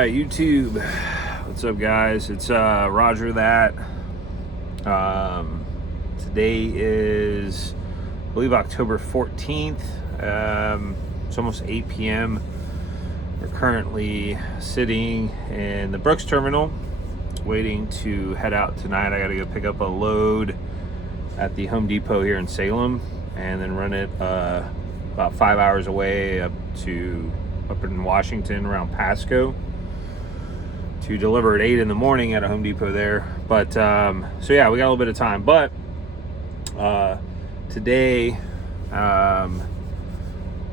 right, YouTube. What's up, guys? It's Roger that. Today is, I believe, October 14th. It's almost 8 p.m. We're currently sitting in the Brooks terminal waiting to head out tonight. I got to go pick up a load at the Home Depot here in Salem and then run it about 5 hours away up in Washington around Pasco to deliver at 8 in the morning at a Home Depot there. But so yeah, we got a little bit of time. But today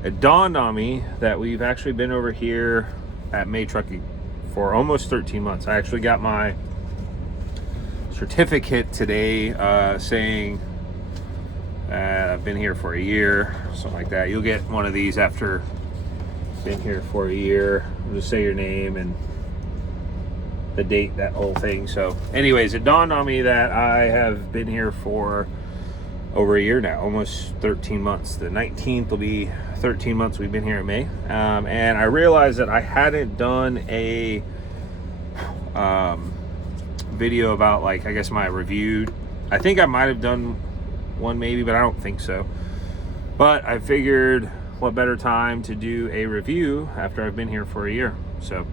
it dawned on me that we've actually been over here at May Trucking for almost 13 months. I actually got my certificate today saying I've been here for a year, something like that. You'll get one of these after been here for a year. Just say your name and the date, that whole thing. So anyways, it dawned on me that I have been here for over a year now, almost 13 months. The 19th will be 13 months we've been here in May. And I realized that I hadn't done a video about, like, I guess my review. I think I might have done one maybe, but I don't think so. But I figured what better time to do a review after I've been here for a year. So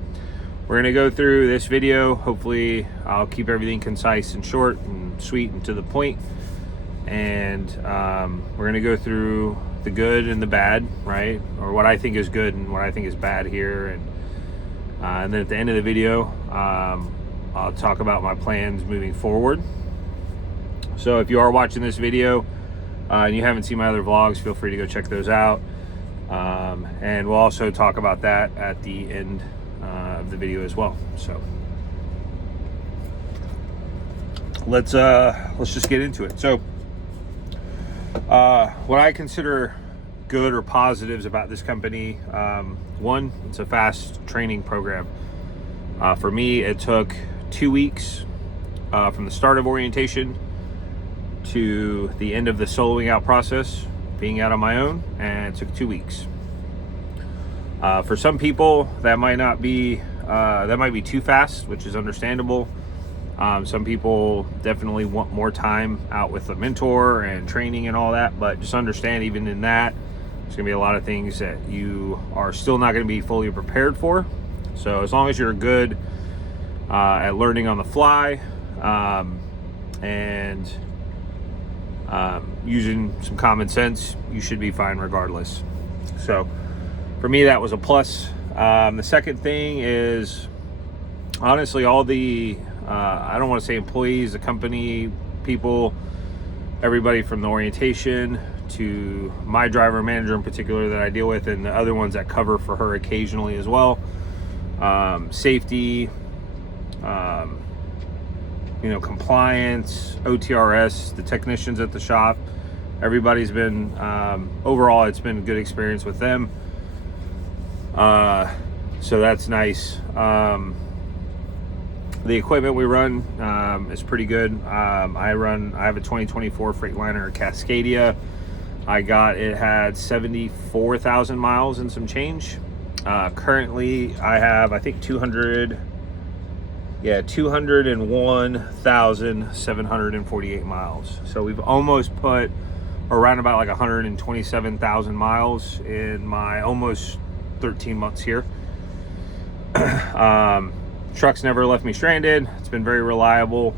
we're gonna go through this video. Hopefully I'll keep everything concise and short and sweet and to the point. And we're gonna go through the good and the bad, right? Or what I think is good and what I think is bad here. And then at the end of the video, I'll talk about my plans moving forward. So if you are watching this video and you haven't seen my other vlogs, feel free to go check those out. And we'll also talk about that at the end of the video as well. So let's just get into it. So what I consider good or positives about this company, one, it's a fast training program. For me, it took 2 weeks from the start of orientation to the end of the soloing out process, being out on my own, and it took 2 weeks. For some people, that might be too fast, which is understandable. Some people definitely want more time out with a mentor and training and all that, but just understand, even in that, there's gonna be a lot of things that you are still not gonna be fully prepared for. So as long as you're good at learning on the fly and using some common sense, you should be fine regardless. So for me, that was a plus. The second thing is, honestly, all the I don't want to say employees, the company people, everybody from the orientation to my driver manager in particular that I deal with, and the other ones that cover for her occasionally as well. Safety, compliance, OTRS, the technicians at the shop, everybody's been, overall, it's been a good experience with them. So that's nice. The equipment we run is pretty good. I have a 2024 Freightliner Cascadia. It had 74,000 miles and some change. Currently I have, I think 201,748 miles. So we've almost put around about like 127,000 miles in my almost 13 months here. Truck's never left me stranded. It's been very reliable.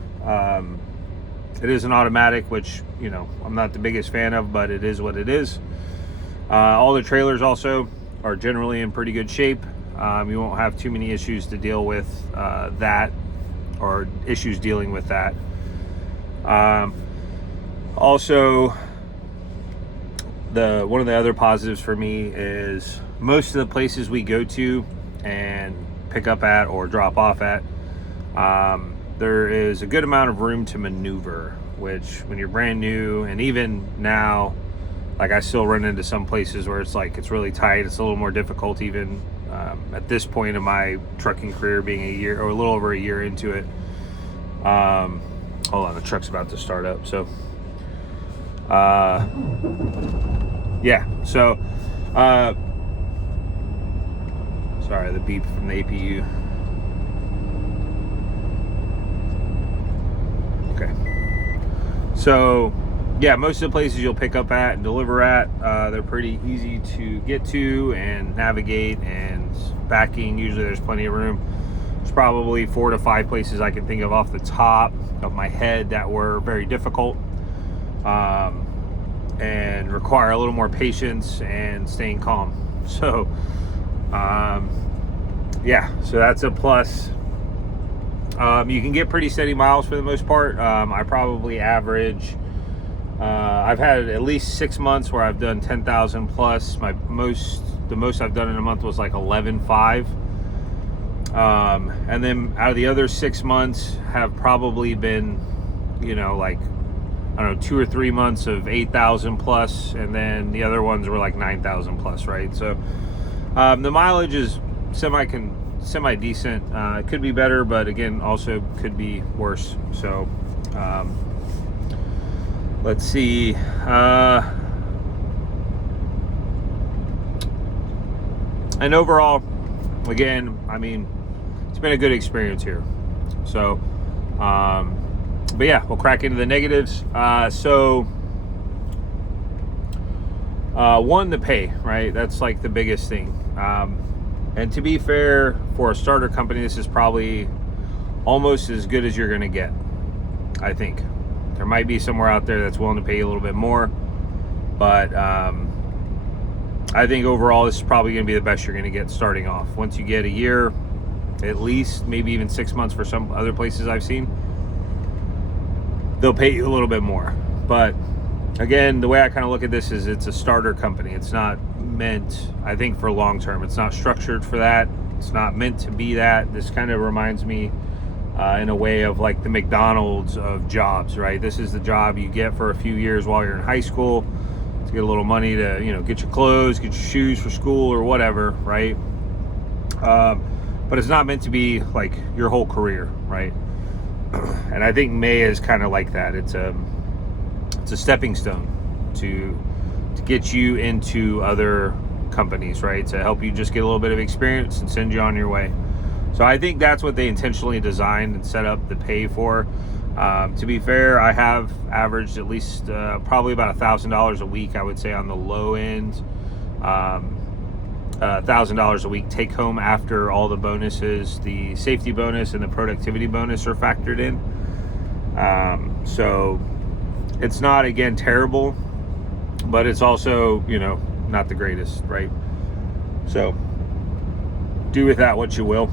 It is an automatic, which, I'm not the biggest fan of, but it is what it is. All the trailers also are generally in pretty good shape. You won't have too many issues to deal with that, or issues dealing with that. Also, one of the other positives for me is most of the places we go to and pick up at or drop off at, there is a good amount of room to maneuver, which when you're brand new, and even now, like, I still run into some places where it's really tight. It's a little more difficult even at this point in my trucking career, being a year or a little over a year into it. Hold on, the truck's about to start up. So yeah, so sorry, the beep from the APU. So yeah, most of the places you'll pick up at and deliver at, they're pretty easy to get to and navigate, and backing, usually there's plenty of room. There's probably 4 to 5 places I can think of off the top of my head that were very difficult and require a little more patience and staying calm. So yeah, so that's a plus. You can get pretty steady miles for the most part. I probably average, I've had at least 6 months where I've done 10,000 plus. The most I've done in a month was like 11.5. And then out of the other 6 months have probably been, like, I don't know, 2 or 3 months of 8,000 plus, and then the other ones were like 9,000 plus, right? So the mileage is semi decent. It could be better, but again, also could be worse. So let's see. And overall, again, I mean, it's been a good experience here. So, but yeah, we'll crack into the negatives. One, the pay, right? That's like the biggest thing. And to be fair, for a starter company, this is probably almost as good as you're going to get, I think. There might be somewhere out there that's willing to pay you a little bit more, but I think overall this is probably going to be the best you're going to get starting off. Once you get a year, at least, maybe even 6 months for some other places I've seen, they'll pay you a little bit more. But again, the way I kind of look at this is it's a starter company. It's not meant, I think, for long term. It's not structured for that. It's not meant to be that. This kind of reminds me in a way of like the McDonald's of jobs, right? This is the job you get for a few years while you're in high school to get a little money to, get your clothes, get your shoes for school or whatever, right? But it's not meant to be like your whole career, right? And I think May is kind of like that. It's a stepping stone to get you into other companies, right? To help you just get a little bit of experience and send you on your way. So I think that's what they intentionally designed and set up the pay for. To be fair, I have averaged at least probably about $1,000 a week, I would say, on the low end. $1,000 a week take home after all the bonuses. The safety bonus and the productivity bonus are factored in. So it's not, again, terrible, but it's also, not the greatest, right? So do with that what you will.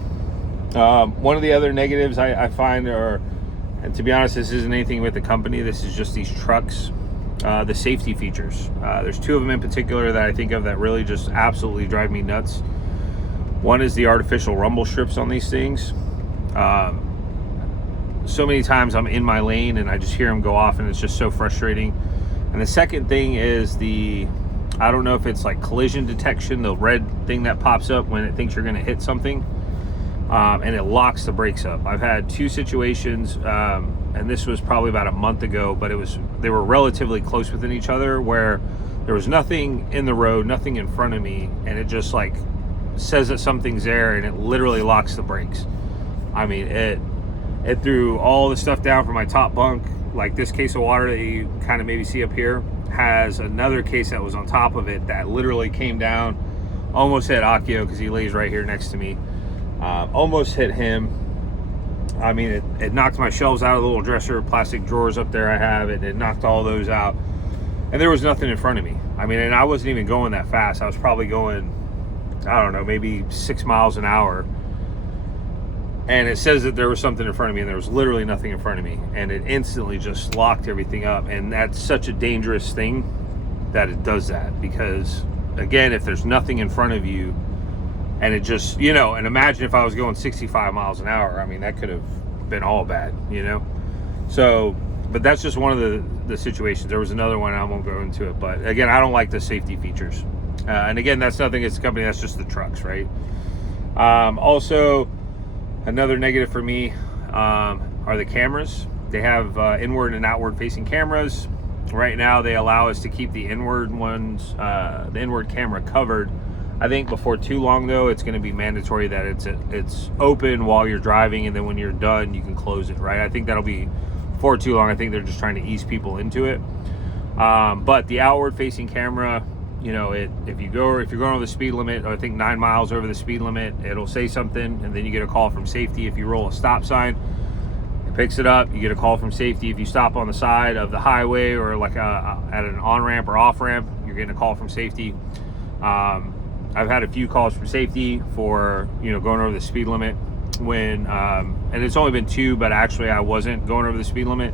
One of the other negatives I find are, and to be honest, this isn't anything with the company, this is just these trucks, the safety features. There's 2 of them in particular that I think of that really just absolutely drive me nuts. One is the artificial rumble strips on these things. So many times I'm in my lane and I just hear them go off, and it's just so frustrating. And the second thing is I don't know if it's like collision detection, the red thing that pops up when it thinks you're going to hit something, and it locks the brakes up. I've had 2 situations, and this was probably about a month ago, but they were relatively close within each other, where there was nothing in the road, nothing in front of me, and it just like says that something's there, and it literally locks the brakes. I mean, it threw all the stuff down from my top bunk. Like this case of water that you kind of maybe see up here has another case that was on top of it that literally came down, almost hit Akio because he lays right here next to me. Almost hit him. I mean, it knocked my shelves out of the little dresser, plastic drawers up there I have. It knocked all those out. And there was nothing in front of me. I mean, and I wasn't even going that fast. I was probably going, I don't know, maybe 6 miles an hour. And it says that there was something in front of me, and there was literally nothing in front of me. And it instantly just locked everything up. And that's such a dangerous thing that it does that. Because, again, if there's nothing in front of you, and it just, and imagine if I was going 65 miles an hour. I mean, that could have been all bad, So, but that's just one of the situations. There was another one, I won't go into it. But, again, I don't like the safety features. And, again, that's nothing against the company. That's just the trucks, right? Also, another negative for me are the cameras. They have inward and outward facing cameras. Right now, they allow us to keep the inward ones, the inward camera covered. I think before too long, though, it's going to be mandatory that it's open while you're driving, and then when you're done, you can close it, right? I think that'll be for too long. I think they're just trying to ease people into it. But the outward facing camera, you know, if you're going over the speed limit, or I think 9 miles over the speed limit, it'll say something, and then you get a call from safety. If you roll a stop sign, it picks it up. You get a call from safety. If you stop on the side of the highway or like at an on-ramp or off-ramp, you're getting a call from safety. I've had a few calls from safety for, you know, going over the speed limit when, and it's only been 2, but actually I wasn't going over the speed limit.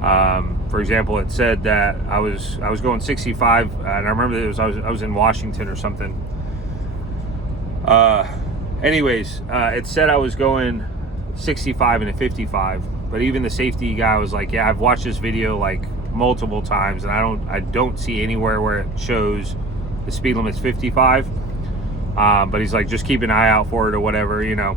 For example, it said that I was going 65, and I remember I was in Washington or something. Anyways, it said I was going 65 and a 55, but even the safety guy was like, yeah, I've watched this video like multiple times, and I don't see anywhere where it shows the speed limit's 55. But he's like, just keep an eye out for it or whatever, you know.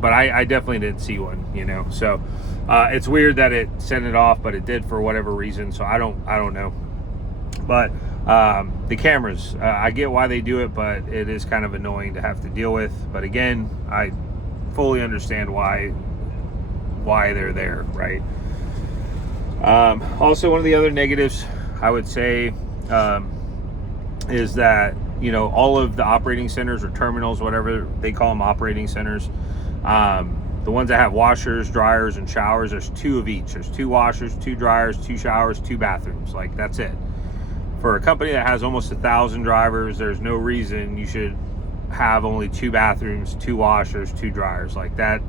But I definitely didn't see one, you know. So it's weird that it sent it off, but it did for whatever reason. So I don't know. But the cameras, I get why they do it, but it is kind of annoying to have to deal with. But again, I fully understand why they're there, right? Also, one of the other negatives I would say is that, you know, all of the operating centers or terminals, whatever they call them, operating centers, the ones that have washers, dryers, and showers, there's 2 of each. There's 2 washers, 2 dryers, 2 showers, 2 bathrooms. Like, that's it. For a company that has almost 1,000 drivers, there's no reason you should have only 2 bathrooms, 2 washers, 2 dryers. Like, that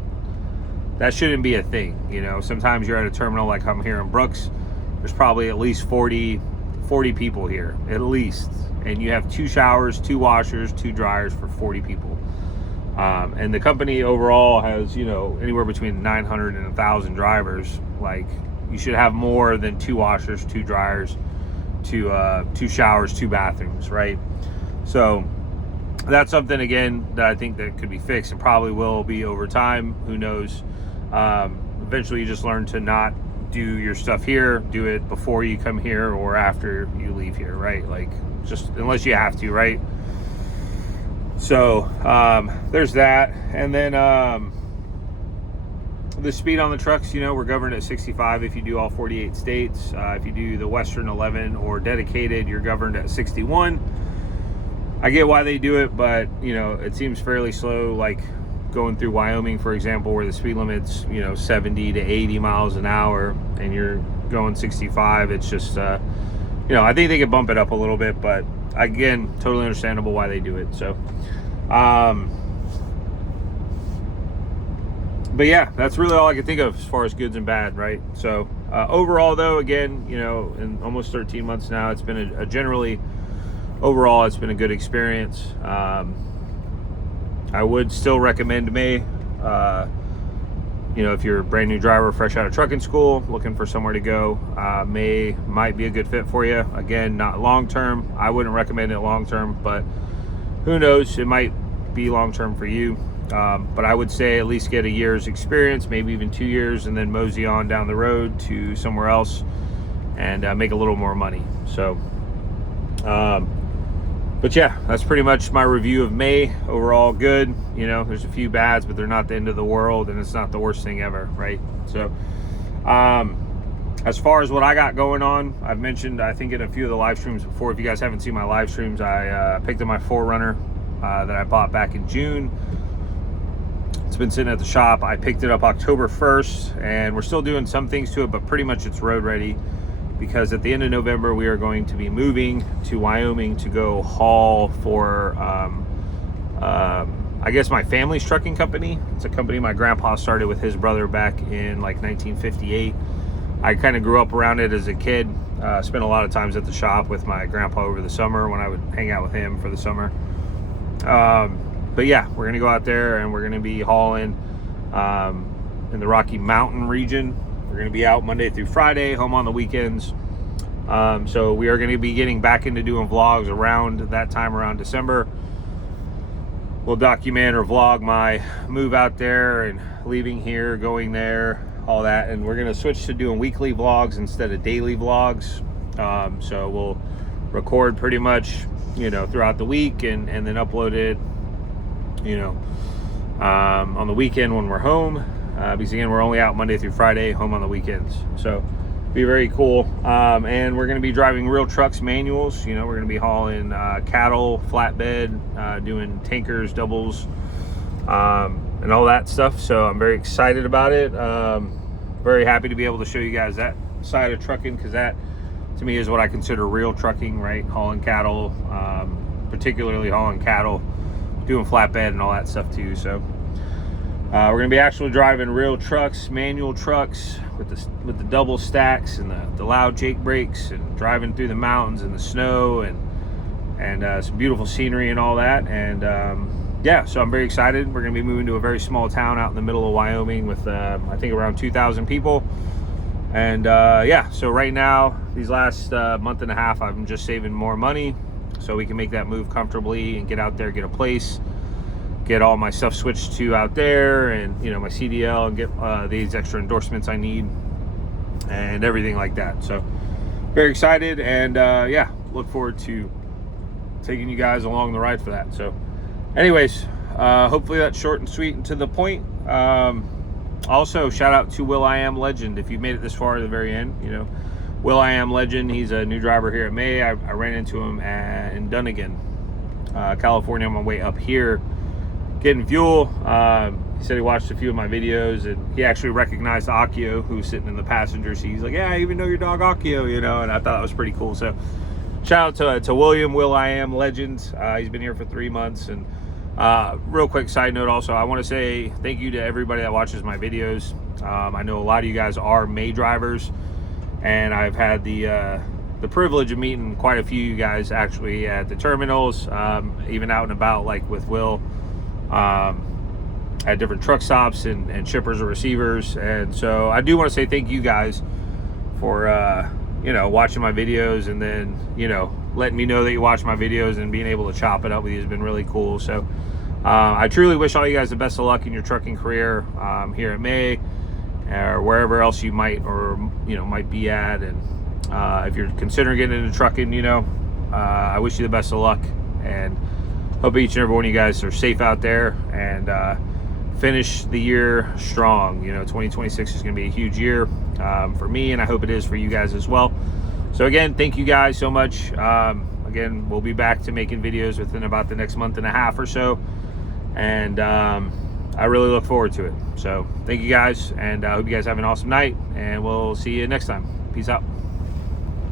shouldn't be a thing. You know, sometimes you're at a terminal like I'm here in Brooks, there's probably at least 40 people here, at least. And you have 2 showers, 2 washers, 2 dryers for 40 people. And the company overall has, you know, anywhere between 900 and 1,000 drivers. Like, you should have more than 2 washers, 2 dryers, 2 showers, 2 bathrooms, right? So that's something, again, that I think that could be fixed, and probably will be over time. Who knows? Eventually you just learn to not do your stuff here, do it before you come here or after you leave here, right? Like, just unless you have to, right? So there's that. And then the speed on the trucks, you know, we're governed at 65 if you do all 48 states. If you do the Western 11 or dedicated, you're governed at 61. I get why they do it, but, you know, it seems fairly slow. Like going through Wyoming, for example, where the speed limit's, you know, 70 to 80 miles an hour and you're going 65. It's just, you know, I think they could bump it up a little bit, but again, totally understandable why they do it. So, but yeah, that's really all I can think of as far as goods and bad, right? So overall, though, again, you know, in almost 13 months now, it's been a generally, overall, it's been a good experience. I would still recommend May. You know, if you're a brand new driver, fresh out of trucking school, looking for somewhere to go, May might be a good fit for you. Again, not long term. I wouldn't recommend it long term, but who knows? It might be long term for you. But I would say at least get a year's experience, maybe even 2 years, and then mosey on down the road to somewhere else and make a little more money. So, but yeah, that's pretty much my review of May. Overall good. You know, there's a few bads, but they're not the end of the world, and it's not the worst thing ever, right? So as far as what I got going on, I've mentioned, I think, in a few of the live streams before. If you guys haven't seen my live streams, I picked up my 4Runner that I bought back in June. It's been sitting at the shop. I picked it up October 1st, and we're still doing some things to it, but pretty much it's road ready, because at the end of November, we are going to be moving to Wyoming to go haul for, I guess, my family's trucking company. It's a company my grandpa started with his brother back in like 1958. I kind of grew up around it as a kid. Spent a lot of times at the shop with my grandpa over the summer when I would hang out with him for the summer. But yeah, we're gonna go out there and we're gonna be hauling in the Rocky Mountain region. We're gonna be out Monday through Friday, home on the weekends. So we are gonna be getting back into doing vlogs around that time, around December. We'll document or vlog my move out there and leaving here, going there, all that. And we're gonna switch to doing weekly vlogs instead of daily vlogs. So we'll record pretty much, you know, throughout the week and then upload it, you know, on the weekend when we're home. because again, we're only out Monday through Friday, home on the weekends. So be very cool. And we're going to be driving real trucks, manuals. You know, we're going to be hauling cattle, flatbed, doing tankers, doubles, and all that stuff. So I'm very excited about it. Very happy to be able to show you guys that side of trucking, because that to me is what I consider real trucking, right? Hauling cattle, particularly hauling cattle, doing flatbed and all that stuff too. So we're going to be actually driving real trucks, manual trucks with the double stacks and the loud Jake brakes, and driving through the mountains and the snow and some beautiful scenery and all that. And yeah, so I'm very excited. We're going to be moving to a very small town out in the middle of Wyoming with I think around 2,000 people. And yeah, so right now, these last month and a half, I'm just saving more money so we can make that move comfortably and get out there, get a place, get all my stuff switched to out there, and you know, my CDL, and get these extra endorsements I need and everything like that. So very excited, and yeah, look forward to taking you guys along the ride for that. So anyways, hopefully that's short and sweet and to the point. Also, shout out to Will I Am Legend. If you've made it this far to the very end, you know, Will I Am Legend, he's a new driver here at May. I ran into him in Dunnigan, California, on my way up here getting fuel. He said he watched a few of my videos, and he actually recognized Akio, who's sitting in the passenger seat. He's like, yeah, I even know your dog Akio, you know, and I thought that was pretty cool. So shout out to William, Will I Am Legend. He's been here for 3 months. And real quick side note also, I want to say thank you to everybody that watches my videos. I know a lot of you guys are May drivers, and I've had the privilege of meeting quite a few of you guys actually at the terminals, even out and about, like with Will, at different truck stops and shippers or receivers. And so I do want to say thank you guys for you know, watching my videos, and then, you know, letting me know that you watch my videos and being able to chop it up with you has been really cool. So I truly wish all you guys the best of luck in your trucking career, here at May or wherever else you might, or you know, might be at. And if you're considering getting into trucking, you know, I wish you the best of luck, and hope each and every one of you guys are safe out there and finish the year strong. You know, 2026 is going to be a huge year for me, and I hope it is for you guys as well. So again, thank you guys so much. Again, we'll be back to making videos within about the next month and a half or so, and I really look forward to it. So thank you guys, and I hope you guys have an awesome night, and we'll see you next time. Peace out.